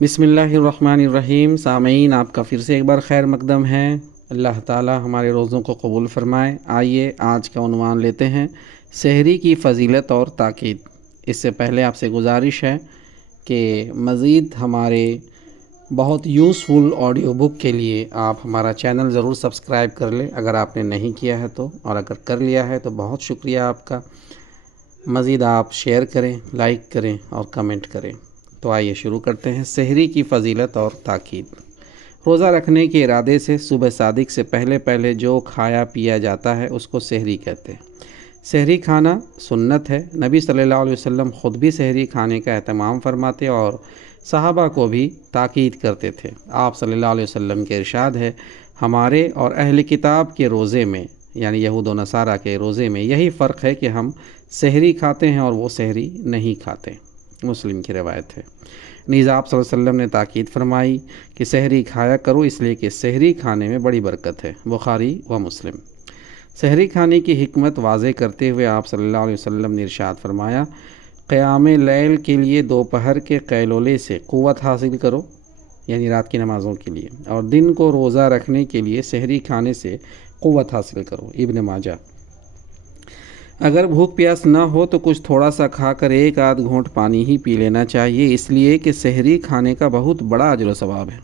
बिस्मिल्लाहिर्रहमानिर्रहीम। सामईन, आपका फिर से एक बार खैर मकदम है। अल्लाह ताला हमारे रोज़ों को कबूल फ़रमाए। आइए आज का उन्वान लेते हैं, सहरी की फ़जीलत और ताकीद। इससे पहले आपसे गुजारिश है कि मज़ीद हमारे बहुत यूज़फुल ऑडियो बुक के लिए आप हमारा चैनल ज़रूर सब्सक्राइब कर लें, अगर आपने नहीं किया है तो, और अगर कर लिया है तो बहुत शुक्रिया आपका। मज़ीद आप शेयर करें, लाइक करें और कमेंट करें। तो आइए शुरू करते हैं, सहरी की फ़जीलत और ताकीद। रोज़ा रखने के इरादे से सुबह सादिक से पहले पहले जो खाया पिया जाता है उसको सहरी कहते हैं। सहरी खाना सुन्नत है। नबी सल्लल्लाहु अलैहि वसल्लम ख़ुद भी सहरी खाने का एहतमाम फरमाते और सहाबा को भी ताकीद करते थे। आप सल्लल्लाहु अलैहि वसल्लम के इरशाद है, हमारे और अहले किताब के रोज़े में, यानी यहूद व नसारा के रोज़े में यही फ़र्क है कि हम सहरी खाते हैं और वो सहरी नहीं खाते। मुस्लिम की रवायत है। नीज़ आप सल्लल्लाहु अलैहि वसल्लम ने ताकीद फरमाई कि सहरी खाया करो, इसलिए कि सहरी खाने में बड़ी बरकत है। बुखारी व मुस्लिम। सहरी खाने की हिकमत वाज़े करते हुए आप सल्लल्लाहु अलैहि वसल्लम ने इरशाद फरमाया, क़याम लैल के लिए दोपहर के क़ैलुले से क़ुव्वत हासिल करो, यानी रात की नमाज़ों के लिए, और दिन को रोज़ा रखने के लिए सहरी खाने से क़ुव्वत हासिल करो। इब्न माजा। अगर भूख प्यास ना हो तो कुछ थोड़ा सा खाकर एक आध घूंट पानी ही पी लेना चाहिए, इसलिए कि सहरी खाने का बहुत बड़ा अजर व सवाब है।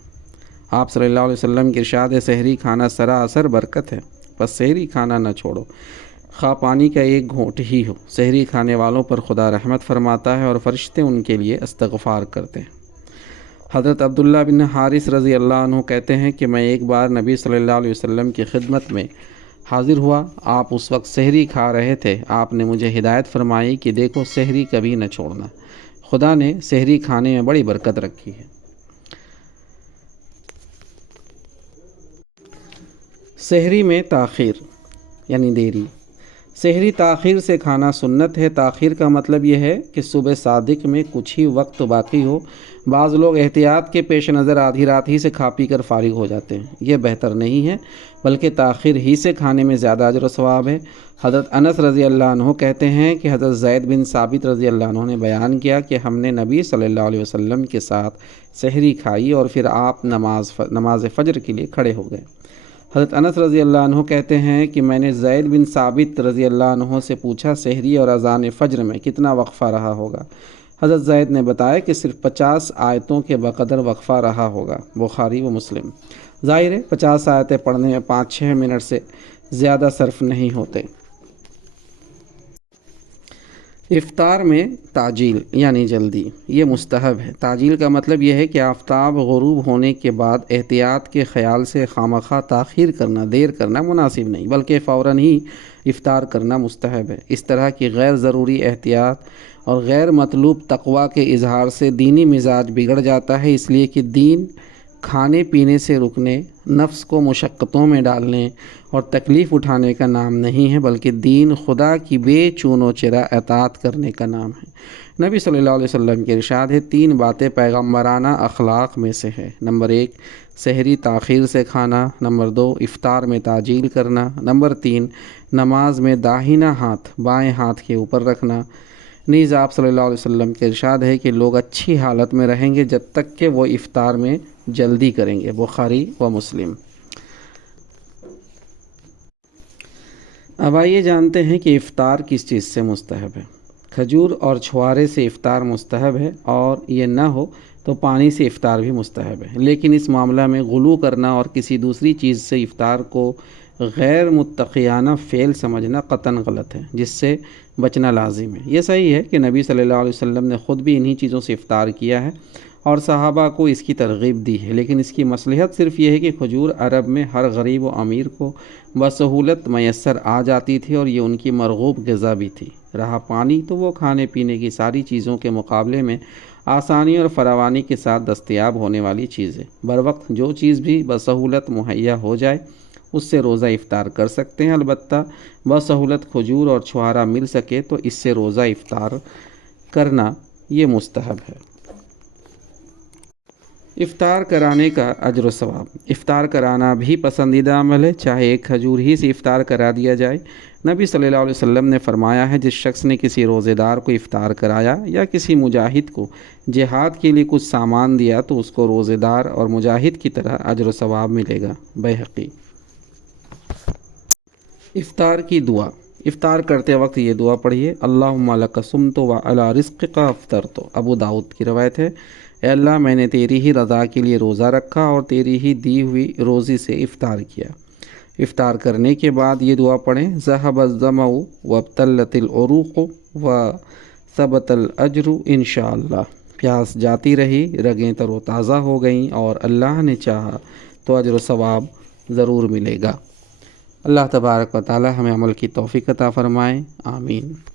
आप सल्लल्लाहु अलैहि वसल्लम के इरशाद है, सहरी खाना सरासर बरकत है, बस सहरी खाना न छोड़ो, खा पानी का एक घूंट ही हो। सहरी खाने वालों पर खुदा रहमत फरमाता है और फरिश्ते उनके लिए इस्तग़फ़ार करते हैं। हज़रत अब्दुल्ला बिन हारिस रज़ी अल्लाह अन्हु कहते हैं कि मैं एक बार नबी सल्लल्लाहु अलैहि वसल्लम की खिदमत में हाज़िर हुआ। आप उस वक्त सहरी खा रहे थे। आपने मुझे हिदायत फरमाई कि देखो, सहरी कभी न छोड़ना, खुदा ने सहरी खाने में बड़ी बरकत रखी है। सहरी में ताख़ीर यानी देरी। सहरी ताख़ीर से खाना सुन्नत है। ताख़ीर का मतलब यह है कि सुबह सादिक में कुछ ही वक्त बाकी हो। बाज़ लोग एहतियात के पेश नज़र आधी रात ही से खा पी कर फ़ारिग हो जाते हैं। यह बेहतर नहीं है, बल्कि ताख़ीर ही से खाने में ज़्यादा अजर व सवाब है। हज़रत अनस रज़ी अल्लाह अन्हु कहते हैं कि हज़रत ज़ैद बिन साबित रज़ी अल्लाह अन्हु ने बयान किया कि हमने नबी सल्लल्लाहु अलैहि वसल्लम के साथ सहरी खाई और फिर आप नमाज फ़जर के लिए खड़े हो गए। हज़रत अनस रज़ी अल्लाह अन्हु कहते हैं कि मैंने ज़ैद बिन साबित रज़ी अल्लाह अन्हु से पूछा, सहरी और अज़ान फ़जर में कितना वक्फ़ा रहा होगा? हज़रत ज़ैद ने बताया कि सिर्फ 50 आयतों के बक़दर वक्फ़ा रहा होगा। बुखारी व मुस्लिम। ज़ाहिर है 50 आयतें पढ़ने में 5-6 मिनट से ज़्यादा सर्फ नहीं होते। इफ़्तार में ताजील यानी जल्दी, ये मुस्तहब है। ताजील का मतलब यह है कि आफ़ताब ग़ुरूब होने के बाद एहतियात के ख़याल से खामखा ताख़ीर करना, देर करना मुनासिब नहीं, बल्कि फ़ौरन ही इफ़्तार करना मुस्तहब है। इस तरह की गैर ज़रूरी एहतियात और गैर मतलूब तक़वा के इजहार से दीनी मिजाज बिगड़ जाता है, इसलिए कि दीन खाने पीने से रुकने, नफ्स को मुशक्क़तों में डालने और तकलीफ़ उठाने का नाम नहीं है, बल्कि दीन खुदा की बेचूनो चरा अताअत करने का नाम है। नबी सल्लल्लाहु अलैहि वसल्लम के इरशाद है, 3 बातें पैगम्बराना अखलाक में से है। नंबर 1 सहरी ताख़ीर से खाना, नंबर 2 इफ़्तार में ताजील करना, नंबर 3 नमाज में दाहिना हाथ बाएँ हाथ के ऊपर रखना। नीज़ आप सल्लल्लाहु अलैहि वसल्लम के इरशाद है कि लोग अच्छी हालत में रहेंगे जब तक कि वो इफ़्तार में जल्दी करेंगे। बुखारी व मुस्लिम। अब आइए जानते हैं कि इफ़्तार किस चीज़ से मुस्तहब है। खजूर और छुआरे से इफ़्तार मुस्तहब है, और ये न हो तो पानी से इफ़्तार भी मुस्तहब है। लेकिन इस मामला में गुलू करना और किसी दूसरी चीज़ से इफ़्तार को गैर मुत्तक़ियाना फ़ेल समझना क़तन गलत है, जिससे बचना लाजिम है। ये सही है कि नबी सल्लल्लाहु अलैहि वसल्लम ने ख़ुद भी इन्हीं चीज़ों से इफ़्तार किया है और सहाबा को इसकी तरग़ीब दी है, लेकिन इसकी मसलहत सिर्फ़ ये है कि खजूर अरब में हर गरीब व अमीर को बसहूलत मैसर आ जाती थी और ये उनकी मरगूब ग़िज़ा भी थी। रहा पानी, तो वो खाने पीने की सारी चीज़ों के मुकाबले में आसानी और फरावानी के साथ दस्तयाब होने वाली चीज़ है। बर वक्त जो चीज़ भी बसहूलत मुहैया हो जाए उससे रोज़ा इफ़्तार कर सकते हैं। अलबत्ता बसहूलत खजूर और छुहारा मिल सके तो इससे रोज़ा इफ़्तार करना ये मुस्तहब है। افطار کرانے کا اجر و ثواب۔ افطار کرانا بھی پسندیدہ عمل ہے، چاہے ایک کھجور ہی سے افطار کرا دیا جائے۔ نبی صلی اللہ علیہ وسلم نے فرمایا ہے، جس شخص نے کسی روزے دار کو افطار کرایا یا کسی مجاہد کو جہاد کے لیے کچھ سامان دیا تو اس کو روزے دار اور مجاہد کی طرح اجر و ثواب ملے گا۔ بیہقی۔ افطار کی دعا۔ افطار کرتے وقت یہ دعا پڑھیے، اللہم لک صمت وعلی رزقک افطرت۔ ابو داؤد کی روایت ہے، اے اللہ میں نے تیری ہی رضا کے لیے روزہ رکھا اور تیری ہی دی ہوئی روزی سے افطار کیا۔ افطار کرنے کے بعد یہ دعا پڑھیں، ذہب الظمأ وابتلت العروق وثبت الاجر انشاءاللہ۔ پیاس جاتی رہی، رگیں تر و تازہ ہو گئیں اور اللہ نے چاہا تو اجر و ثواب ضرور ملے گا۔ اللہ تبارک و تعالی ہمیں عمل کی توفیق عطا فرمائے، آمین۔